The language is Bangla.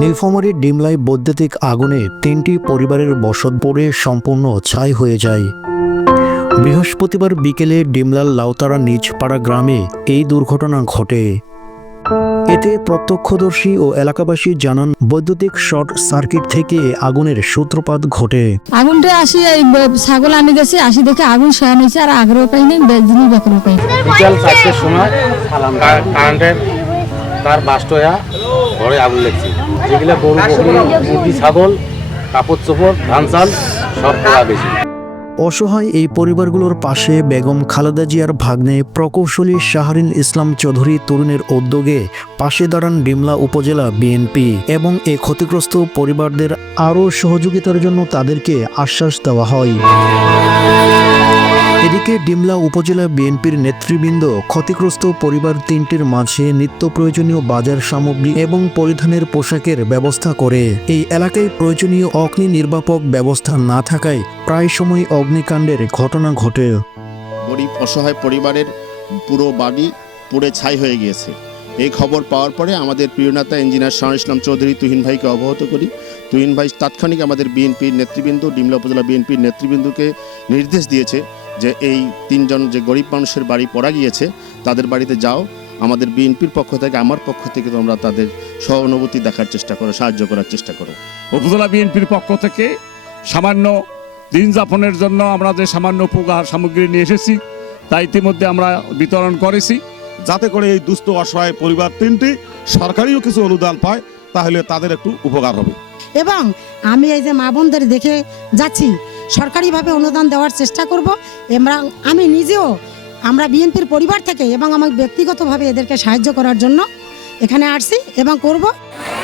নীলফামারীর ডিমলায় বৈদ্যুতিক আগুনে 3টি পরিবারের বসত পড়ে সম্পূর্ণ ছাই হয়ে যায়। বৃহস্পতিবার বিকেলে ডিমলার লাউতারা নিজপাড়া গ্রামে এই দুর্ঘটনা ঘটে। এতে প্রত্যক্ষদর্শী ও এলাকাবাসী জানান, বৈদ্যুতিক শর্ট সার্কিট থেকে আগুনের সূত্রপাত ঘটে। আগুনটা আসি এই ছাগল আনে গেছে, আসি দেখে আগুন সয়ান হয়েছে, আর আগ্রহ পাই নাই, বেদিনই বেকরও পাই। বিকাল 4টার সময় কারেন্টের তার বাস্ট হয়ে ঘরে আগুন লেগেছে। যেগুলো গরু বকরি মুরগি ছাগল কাপড় চোপড় ধান চাল সব পোড়া গেছে। অসহায় এই পরিবারগুলোর পাশে বেগম খালেদা জিয়ার ভাগ্নে প্রকৌশলী শাহরিন ইসলাম চৌধুরী তরুণের উদ্যোগে পাশে দাঁড়ান ডিমলা উপজেলা বিএনপি এবং এই ক্ষতিগ্রস্ত পরিবারদের আরও সহযোগিতার জন্য তাদেরকে আশ্বাস দেওয়া হয়। এদিকে ডিমলা উপজেলা বিএনপির নেতৃবৃন্দ ক্ষতিগ্রস্ত পরিবার 3টির মাঝে নিত্য প্রয়োজনীয় বাজার সামগ্রী এবং পরিধানের পোশাকের ব্যবস্থা করে। এই এলাকায় প্রয়োজনীয় অগ্নি নির্বাপক ব্যবস্থা না থাকায় প্রায় সময় অগ্নিকাণ্ডের ঘটনা ঘটে। গরিব অসহায় পরিবারের পুরো বাড়ি পুড়ে ছাই হয়ে গিয়েছে। এই খবর পাওয়ার পরে আমাদের প্রিয় নেতা ইঞ্জিনিয়ার শাহরিন ইসলাম চৌধুরী তুহিন ভাইকে অবগত করি। তুহিন ভাই তাৎক্ষণিক আমাদের বিএনপির নেতৃবৃন্দ, ডিমলা উপজেলা বিএনপির নেতৃবৃন্দকে নির্দেশ দিয়েছে যে এই 3জন যে গরিব মানুষের বাড়ি পড়া গিয়েছে তাদের বাড়িতে যাও, আমাদের বিএনপির পক্ষ থেকে, আমার পক্ষ থেকে তোমরা তাদের সহানুভূতি দেখার চেষ্টা করো, সাহায্য করার চেষ্টা করো। উপজেলা বিএনপির পক্ষ থেকে সামান্য দিন যাপনের জন্য আমরা যে সামান্য উপহার সামগ্রী নিয়ে এসেছি তা ইতিমধ্যে আমরা বিতরণ করেছি, যাতে করে এই দুস্থ অসহায় পরিবার 3টি সরকারিও কিছু অনুদান পায়, তাহলে তাদের একটু উপকার হবে। এবং আমি এই যে মা বোনদের দেখে যাচ্ছি, সরকারিভাবে অনুদান দেওয়ার চেষ্টা করব। এবং আমি নিজেও আমরা বিএনপির পরিবার থেকে এবং আমার ব্যক্তিগতভাবে এদেরকে সাহায্য করার জন্য এখানে আসছি এবং করব।